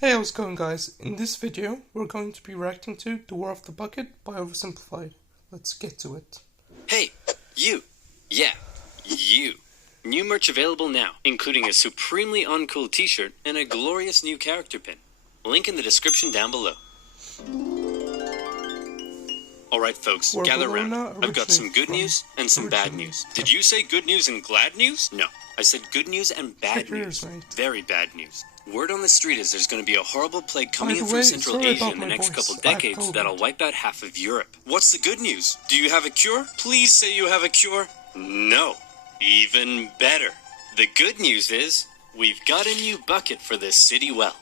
Hey, how's it going, guys? In this video, we're going to be reacting to The War of the Bucket by Oversimplified. Let's get to it. Hey, you. Yeah, you. New merch available now, including a supremely uncool t-shirt and a glorious new character pin. Link in the description down below. Alright folks, gather round. I've got some good news and some bad news. Did you say good news and glad news? No, I said good news and bad news. Very bad news. Word on the street is there's going to be a horrible plague coming in from Central Asia in the next couple decades that'll wipe out half of Europe. What's the good news? Do you have a cure? Please say you have a cure. No. Even better. The good news is we've got a new bucket for this city well.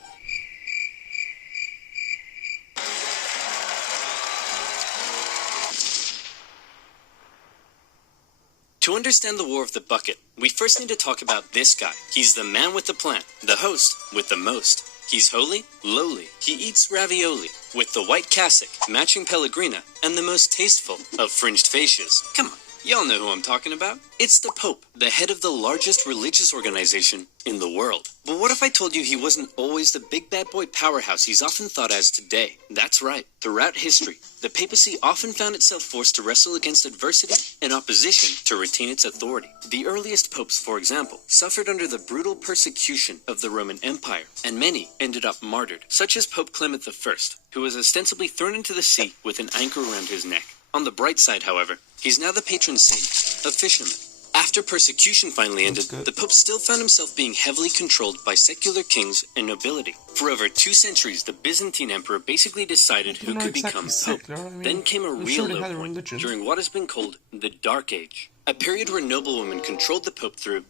To understand the War of the Bucket, we first need to talk about this guy. He's the man with the plan, the host with the most. He's holy, lowly. He eats ravioli with the white cassock, matching pellegrina, and the most tasteful of fringed fascias. Come on, y'all know who I'm talking about. It's the Pope, the head of the largest religious organization in the world. But what if I told you he wasn't always the big bad boy powerhouse he's often thought as today? That's right. Throughout history, the papacy often found itself forced to wrestle against adversity and opposition to retain its authority. The earliest popes, for example, suffered under the brutal persecution of the Roman Empire, and many ended up martyred, such as Pope Clement I, who was ostensibly thrown into the sea with an anchor around his neck. On the bright side, however, he's now the patron saint of fishermen. After persecution finally ended, the Pope still found himself being heavily controlled by secular kings and nobility. For over 2 centuries, the Byzantine emperor basically decided who could become Pope. Then came a real low point during what has been called the Dark Age, a period where noblewomen controlled the Pope through,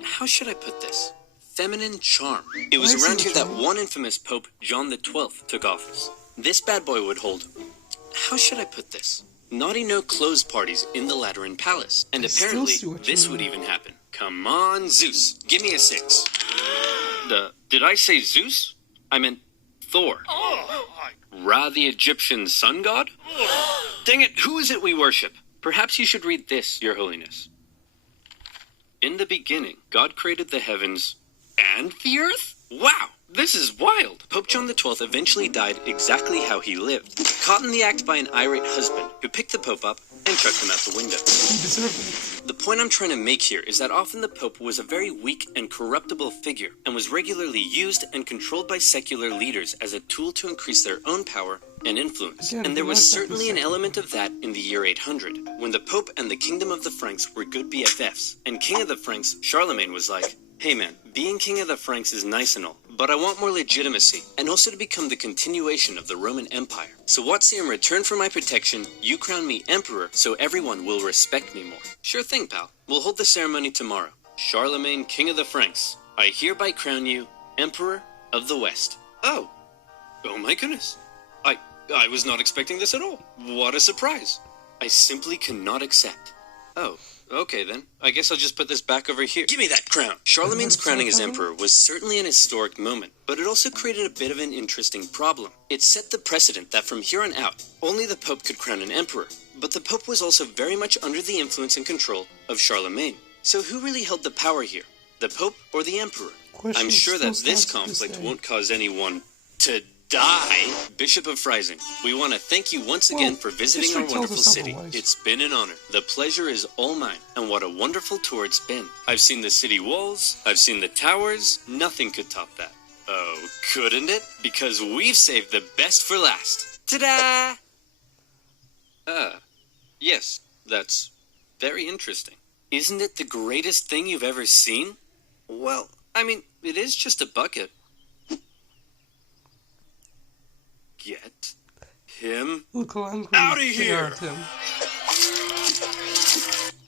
how should I put this, feminine charm. It was around here that one infamous Pope, John XII, took office. This bad boy would hold, how should I put this, naughty no-clothes parties in the Lateran Palace. And apparently, this would even happen. Come on, Zeus. Give me a 6. Did I say Zeus? I meant Thor. Ra, the Egyptian sun god? Dang it, who is it we worship? Perhaps you should read this, Your Holiness. In the beginning, God created the heavens and the earth? Wow! This is wild! Pope John XII eventually died exactly how he lived, caught in the act by an irate husband who picked the Pope up and chucked him out the window. He deserved it. The point I'm trying to make here is that often the Pope was a very weak and corruptible figure and was regularly used and controlled by secular leaders as a tool to increase their own power and influence. And there was certainly an element of that in the year 800, when the Pope and the Kingdom of the Franks were good BFFs, and King of the Franks, Charlemagne, was like, hey man, being King of the Franks is nice and all, but I want more legitimacy, and also to become the continuation of the Roman Empire. So what say in return for my protection, you crown me Emperor so everyone will respect me more? Sure thing, pal. We'll hold the ceremony tomorrow. Charlemagne, King of the Franks, I hereby crown you Emperor of the West. Oh my goodness. I was not expecting this at all. What a surprise. I simply cannot accept. Oh. Okay then, I guess I'll just put this back over here. Give me that crown! Charlemagne's crowning as emperor was certainly an historic moment, but it also created a bit of an interesting problem. It set the precedent that from here on out, only the Pope could crown an emperor, but the Pope was also very much under the influence and control of Charlemagne. So who really held the power here? The Pope or the emperor? I'm sure that this conflict won't cause anyone to die. Bishop of Freising, we want to thank you once again for visiting our wonderful city. It's been an honor. The pleasure is all mine, and what a wonderful tour it's been. I've seen the city walls, I've seen the towers, nothing could top that. Oh, couldn't it? Because we've saved the best for last. Ta-da! Yes, that's very interesting. Isn't it the greatest thing you've ever seen? Well, I mean, it is just a bucket. Get him out of here!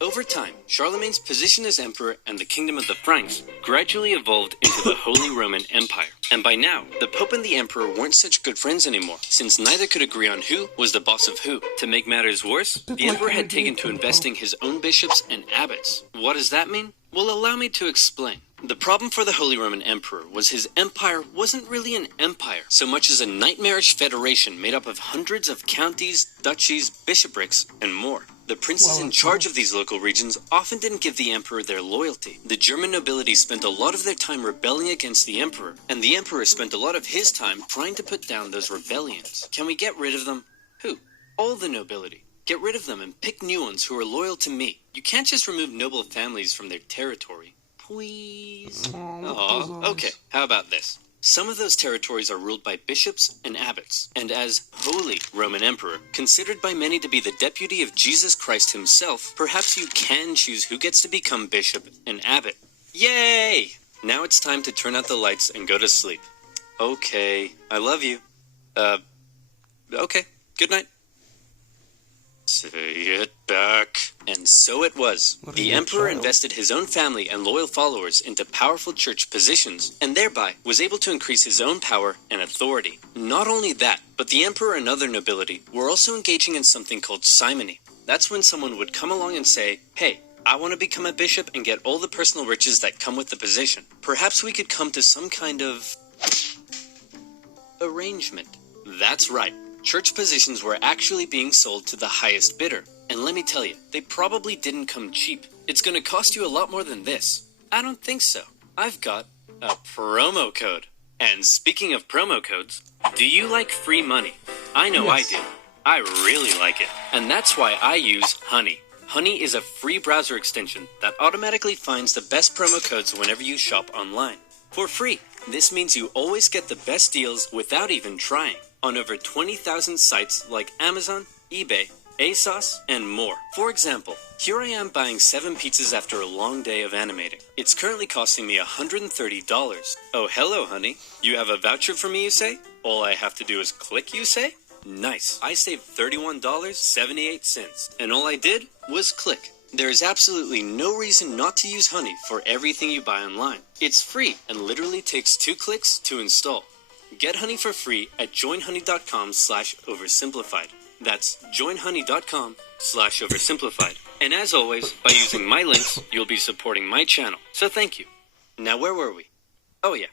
Over time, Charlemagne's position as emperor and the kingdom of the Franks gradually evolved into the Holy Roman Empire. And by now, the Pope and the emperor weren't such good friends anymore, since neither could agree on who was the boss of who. To make matters worse, the emperor had taken to investing his own bishops and abbots. What does that mean? Well, allow me to explain. The problem for the Holy Roman Emperor was his empire wasn't really an empire, so much as a nightmarish federation made up of hundreds of counties, duchies, bishoprics, and more. The princes in charge of these local regions often didn't give the emperor their loyalty. The German nobility spent a lot of their time rebelling against the emperor, and the emperor spent a lot of his time trying to put down those rebellions. Can we get rid of them? Who? All the nobility. Get rid of them and pick new ones who are loyal to me. You can't just remove noble families from their territory. Please? Oh, okay. How about this? Some of those territories are ruled by bishops and abbots, and as Holy Roman Emperor, considered by many to be the deputy of Jesus Christ himself, perhaps you can choose who gets to become bishop and abbot. Yay! Now it's time to turn out the lights and go to sleep. Okay, I love you. Okay, good night. Say it back. And so it was. The emperor invested his own family and loyal followers into powerful church positions, and thereby was able to increase his own power and authority. Not only that, but the emperor and other nobility were also engaging in something called simony. That's when someone would come along and say, hey, I want to become a bishop and get all the personal riches that come with the position. Perhaps we could come to some kind of arrangement. That's right. Church positions were actually being sold to the highest bidder. And let me tell you, they probably didn't come cheap. It's going to cost you a lot more than this. I don't think so. I've got a promo code. And speaking of promo codes, do you like free money? I know I do. I really like it. And that's why I use Honey. Honey is a free browser extension that automatically finds the best promo codes whenever you shop online. For free. This means you always get the best deals without even trying on over 20,000 sites like Amazon, eBay, ASOS, and more. For example, here I am buying 7 pizzas after a long day of animating. It's currently costing me $130. Oh, hello, honey. You have a voucher for me, you say? All I have to do is click, you say? Nice. I saved $31.78, and all I did was click. There is absolutely no reason not to use Honey for everything you buy online. It's free and literally takes 2 clicks to install. Get Honey for free at joinhoney.com/oversimplified. That's joinhoney.com/oversimplified. And as always, by using my links, you'll be supporting my channel. So thank you. Now where were we? Oh yeah.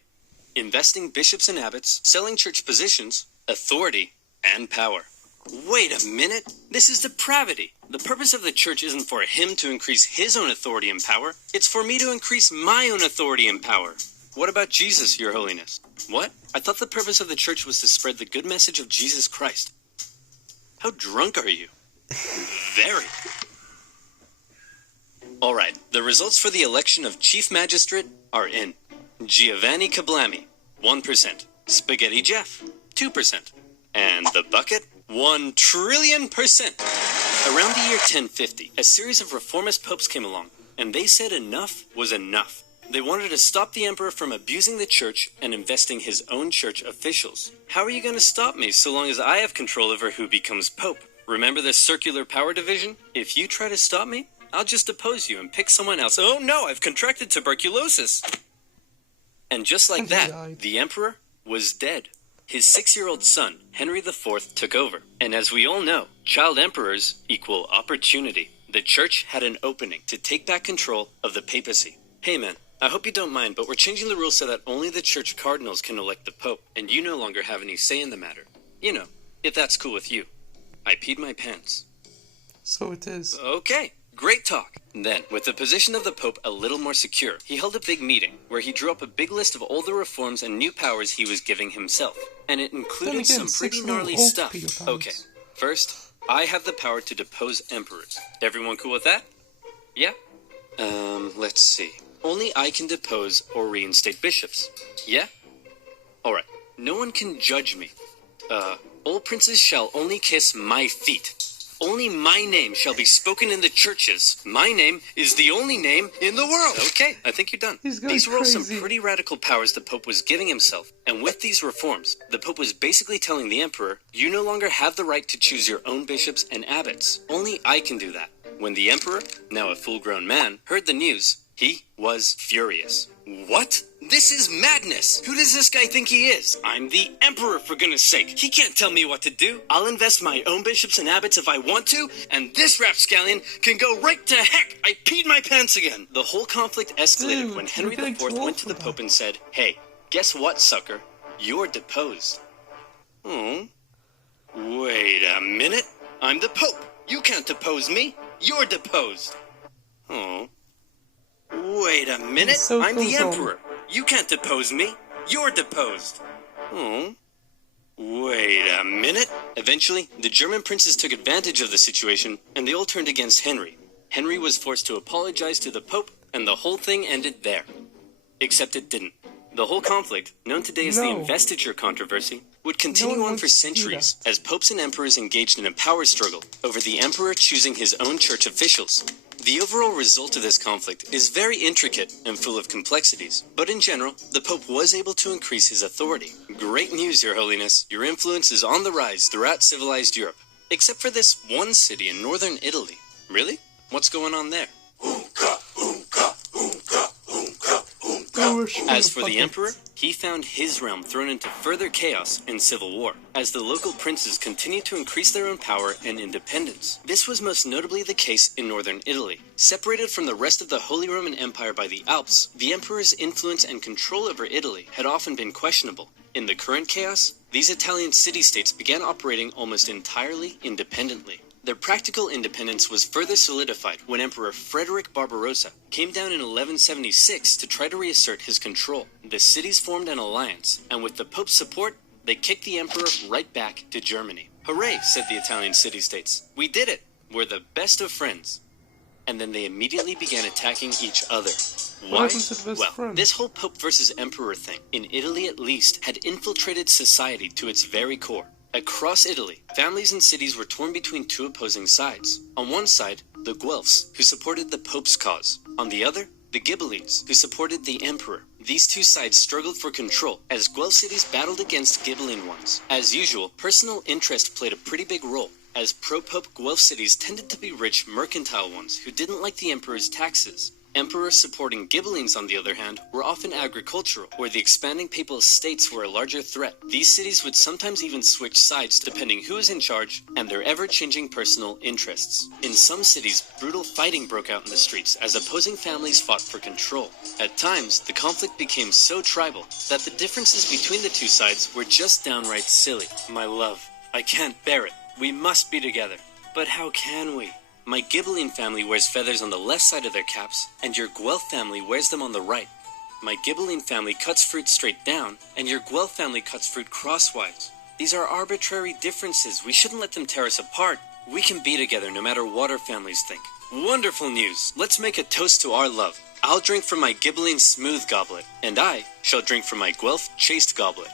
Investing bishops and abbots, selling church positions, authority, and power. Wait a minute. This is depravity. The purpose of the church isn't for him to increase his own authority and power. It's for me to increase my own authority and power. What about Jesus, Your Holiness? What? I thought the purpose of the church was to spread the good message of Jesus Christ. How drunk are you? Very. Alright, the results for the election of Chief Magistrate are in. Giovanni Kablami, 1%. Spaghetti Jeff, 2%. And the bucket, 1 trillion%. Around the year 1050, a series of reformist popes came along, and they said enough was enough. They wanted to stop the emperor from abusing the church and investing his own church officials. How are you going to stop me so long as I have control over who becomes pope? Remember the circular power division? If you try to stop me, I'll just depose you and pick someone else. Oh no, I've contracted tuberculosis. And just like that, the emperor was dead. His 6-year-old son, Henry IV, took over. And as we all know, child emperors equal opportunity. The church had an opening to take back control of the papacy. Hey man, I hope you don't mind, but we're changing the rules so that only the church cardinals can elect the pope, and you no longer have any say in the matter. You know, if that's cool with you. I peed my pants. So it is. Okay, great talk. Then, with the position of the pope a little more secure, he held a big meeting where he drew up a big list of all the reforms and new powers he was giving himself. And it included some pretty gnarly stuff. Okay, first, I have the power to depose emperors. Everyone cool with that? Yeah? Let's see. Only I can depose or reinstate bishops. Yeah? Alright. No one can judge me. All princes shall only kiss my feet. Only my name shall be spoken in the churches. My name is the only name in the world. Okay, I think you're done. These were all some pretty radical powers the Pope was giving himself. And with these reforms, the Pope was basically telling the Emperor, you no longer have the right to choose your own bishops and abbots. Only I can do that. When the Emperor, now a full-grown man, heard the news, he was furious. What? This is madness! Who does this guy think he is? I'm the Emperor, for goodness sake! He can't tell me what to do! I'll invest my own bishops and abbots if I want to, and this rapscallion can go right to heck! I peed my pants again! The whole conflict escalated when Henry IV went to the Pope and said, hey, guess what, sucker? You're deposed. Oh? Wait a minute! I'm the Pope! You can't depose me! You're deposed. Oh. Wait a minute. So I'm the goes on. emperor. You can't depose me. You're deposed. Oh. Wait a minute. Eventually, the German princes took advantage of the situation, and they all turned against Henry. Henry was forced to apologize to the Pope, and the whole thing ended there. Except it didn't. The whole conflict, known today as the No. investiture controversy, would continue No one on for wants to do centuries that. as popes and emperors engaged in a power struggle over the emperor choosing his own church officials. The overall result of this conflict is very intricate and full of complexities, but in general, the Pope was able to increase his authority. Great news, Your Holiness. Your influence is on the rise throughout civilized Europe, except for this one city in northern Italy. Really? What's going on there? As for the emperor, he found his realm thrown into further chaos and civil war, as the local princes continued to increase their own power and independence. This was most notably the case in northern Italy. Separated from the rest of the Holy Roman Empire by the Alps, the emperor's influence and control over Italy had often been questionable. In the current chaos, these Italian city-states began operating almost entirely independently. Their practical independence was further solidified when Emperor Frederick Barbarossa came down in 1176 to try to reassert his control. The cities formed an alliance, and with the Pope's support, they kicked the emperor right back to Germany. Hooray, said the Italian city-states. We did it! We're the best of friends. And then they immediately began attacking each other. Why? happened to the best Well, friend? this whole Pope versus Emperor thing, in Italy at least, had infiltrated society to its very core. Across Italy, families and cities were torn between two opposing sides. On one side, the Guelphs, who supported the Pope's cause. On the other, the Ghibellines, who supported the emperor. These two sides struggled for control as Guelph cities battled against Ghibelline ones. As usual, personal interest played a pretty big role, as pro-Pope Guelph cities tended to be rich mercantile ones who didn't like the emperor's taxes. Emperors supporting Ghibellines, on the other hand, were often agricultural, where the expanding papal estates were a larger threat. These cities would sometimes even switch sides depending who was in charge and their ever-changing personal interests. In some cities, brutal fighting broke out in the streets as opposing families fought for control. At times, the conflict became so tribal that the differences between the two sides were just downright silly. My love, I can't bear it. We must be together. But how can we? My Ghibelline family wears feathers on the left side of their caps, and your Guelph family wears them on the right. My Ghibelline family cuts fruit straight down, and your Guelph family cuts fruit crosswise. These are arbitrary differences. We shouldn't let them tear us apart. We can be together no matter what our families think. Wonderful news. Let's make a toast to our love. I'll drink from my Ghibelline smooth goblet, and I shall drink from my Guelph chaste goblet.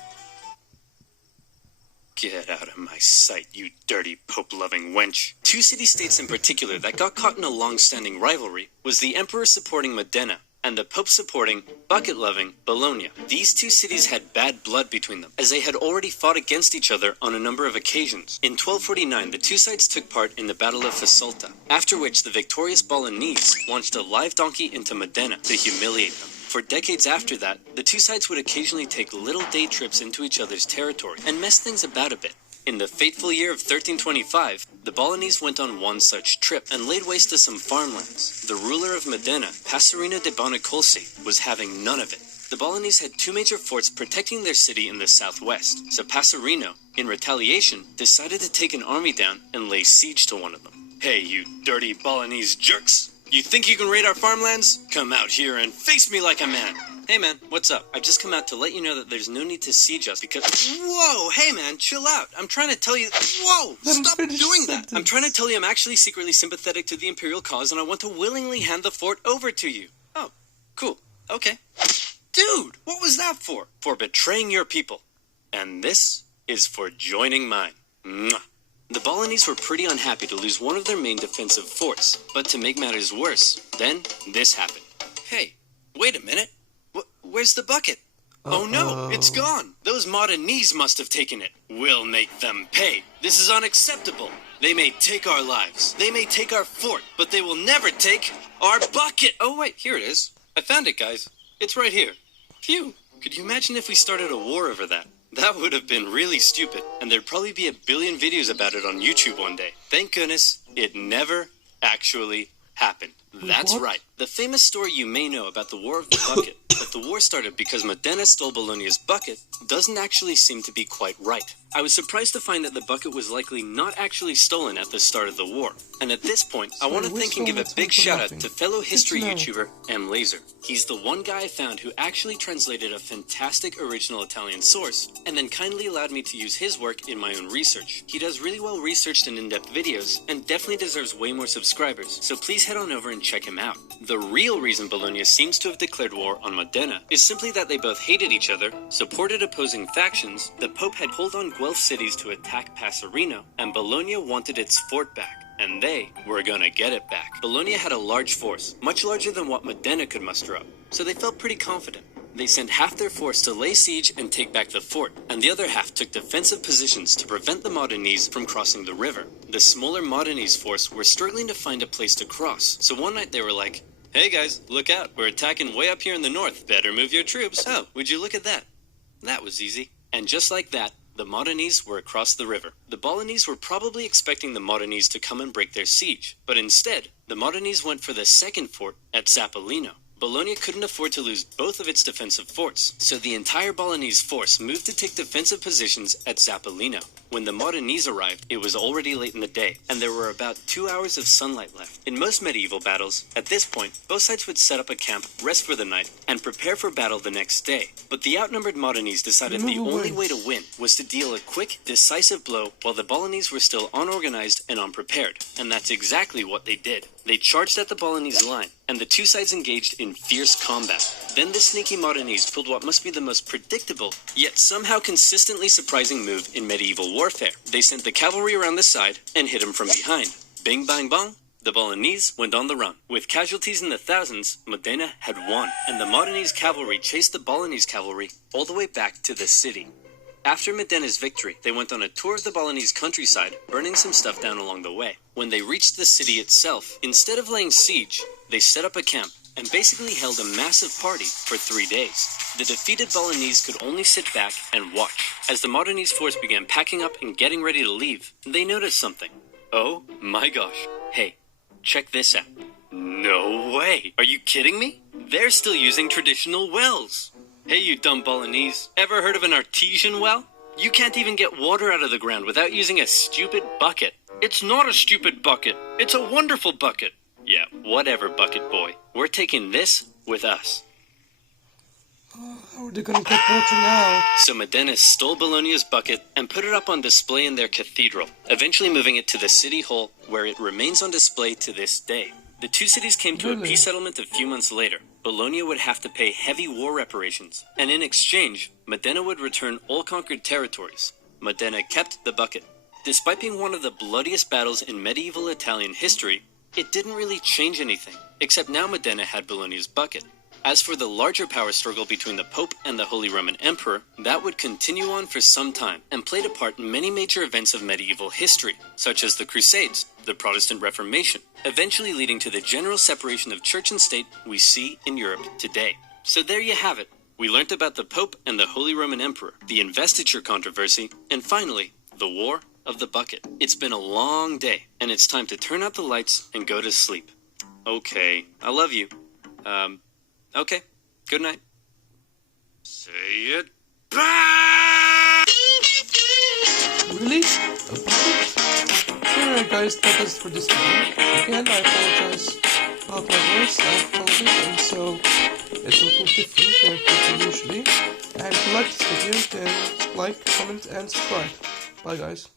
Get out of my sight, you dirty Pope-loving wench. Two city-states in particular that got caught in a long-standing rivalry was the Emperor supporting Modena and the Pope supporting bucket-loving Bologna. These two cities had bad blood between them, as they had already fought against each other on a number of occasions. In 1249, the two sides took part in the Battle of Fasolta, after which the victorious Bolognese launched a live donkey into Modena to humiliate them. For decades after that, the two sides would occasionally take little day trips into each other's territory and mess things about a bit. In the fateful year of 1325, the Bolognese went on one such trip and laid waste to some farmlands. The ruler of Modena, Passerino de Bonacolsi, was having none of it. The Bolognese had two major forts protecting their city in the southwest, so Passerino, in retaliation, decided to take an army down and lay siege to one of them. Hey, you dirty Bolognese jerks! You think you can raid our farmlands? Come out here and face me like a man. Hey man, what's up? I've just come out to let you know that there's no need to siege us because... Whoa, hey man, chill out. I'm trying to tell you... Whoa, stop doing that. I'm trying to tell you I'm actually secretly sympathetic to the imperial cause and I want to willingly hand the fort over to you. Oh, cool. Okay. Dude, what was that for? For betraying your people. And this is for joining mine. Mwah. The Bolognese were pretty unhappy to lose one of their main defensive forts, but to make matters worse, then this happened. Hey, wait a minute. Where's the bucket? Oh no, it's gone. Those Modenese must have taken it. We'll make them pay. This is unacceptable. They may take our lives. They may take our fort, but they will never take our bucket. Oh wait, here it is. I found it, guys. It's right here. Phew. Could you imagine if we started a war over that? That would have been really stupid, and there'd probably be a billion videos about it on YouTube one day. Thank goodness it never actually happened. That's what? right. The famous story you may know about the War of the Bucket, that the war started because Modena stole Bologna's bucket, doesn't actually seem to be quite right. I was surprised to find that the bucket was likely not actually stolen at the start of the war. And at this point, I want to thank and give a big shout out to fellow history YouTuber M. Laser. He's the one guy I found who actually translated a fantastic original Italian source, and then kindly allowed me to use his work in my own research. He does really well researched and in-depth videos, and definitely deserves way more subscribers, so please head on over and check him out. The real reason Bologna seems to have declared war on Modena is simply that they both hated each other, supported opposing factions, the Pope had called on Guelph cities to attack Passerino, and Bologna wanted its fort back. And they were gonna get it back. Bologna had a large force, much larger than what Modena could muster up, so they felt pretty confident. They sent half their force to lay siege and take back the fort, and the other half took defensive positions to prevent the Modenese from crossing the river. The smaller Modenese force were struggling to find a place to cross, so one night they were like, "Hey guys, look out, we're attacking way up here in the north, better move your troops." Oh, would you look at that? That was easy. And just like that, the Modenese were across the river. The Bolognese were probably expecting the Modenese to come and break their siege, but instead, the Modenese went for the second fort at Zappolino. Bologna couldn't afford to lose both of its defensive forts, so the entire Bolognese force moved to take defensive positions at Zappolino. When the Modenese arrived, it was already late in the day, and there were about 2 hours of sunlight left. In most medieval battles, at this point, both sides would set up a camp, rest for the night, and prepare for battle the next day. But the outnumbered Modenese decided the only way to win was to deal a quick, decisive blow while the Bolognese were still unorganized and unprepared. And that's exactly what they did. They charged at the Bolognese line, and the two sides engaged in fierce combat. Then the sneaky Modenese pulled what must be the most predictable, yet somehow consistently surprising move in medieval warfare. They sent the cavalry around the side and hit them from behind. Bing bang bong, the Bolognese went on the run. With casualties in the thousands, Modena had won, and the Modenese cavalry chased the Bolognese cavalry all the way back to the city. After Modena's victory, they went on a tour of the Bolognese countryside, burning some stuff down along the way. When they reached the city itself, instead of laying siege, they set up a camp and basically held a massive party for 3 days. The defeated Bolognese could only sit back and watch. As the Modenese force began packing up and getting ready to leave, they noticed something. Oh my gosh. Hey, check this out. No way! Are you kidding me? They're still using traditional wells. Hey, you dumb Bolognese, ever heard of an artesian well? You can't even get water out of the ground without using a stupid bucket. It's not a stupid bucket. It's a wonderful bucket. Yeah, whatever, bucket boy. We're taking this with us. How are they gonna get water now? So Modena stole Bologna's bucket and put it up on display in their cathedral, eventually moving it to the city hall, where it remains on display to this day. The two cities came to a peace settlement a few months later. Bologna would have to pay heavy war reparations, and in exchange, Modena would return all conquered territories. Modena kept the bucket. Despite being one of the bloodiest battles in medieval Italian history, it didn't really change anything, except now Modena had Bologna's bucket. As for the larger power struggle between the Pope and the Holy Roman Emperor, that would continue on for some time and played a part in many major events of medieval history, such as the Crusades, the Protestant Reformation, eventually leading to the general separation of church and state we see in Europe today. So there you have it. We learnt about the Pope and the Holy Roman Emperor, the investiture controversy, and finally, the War of the Bucket. It's been a long day, and it's time to turn out the lights and go to sleep. Okay, I love you. Okay, good night. Say it back! Really? A bucket? Alright guys, that is for this video. Again, I apologize about my voice, I've told it, and so it's a little different than usually. And if you like this video, then like, comment, and subscribe. Bye guys.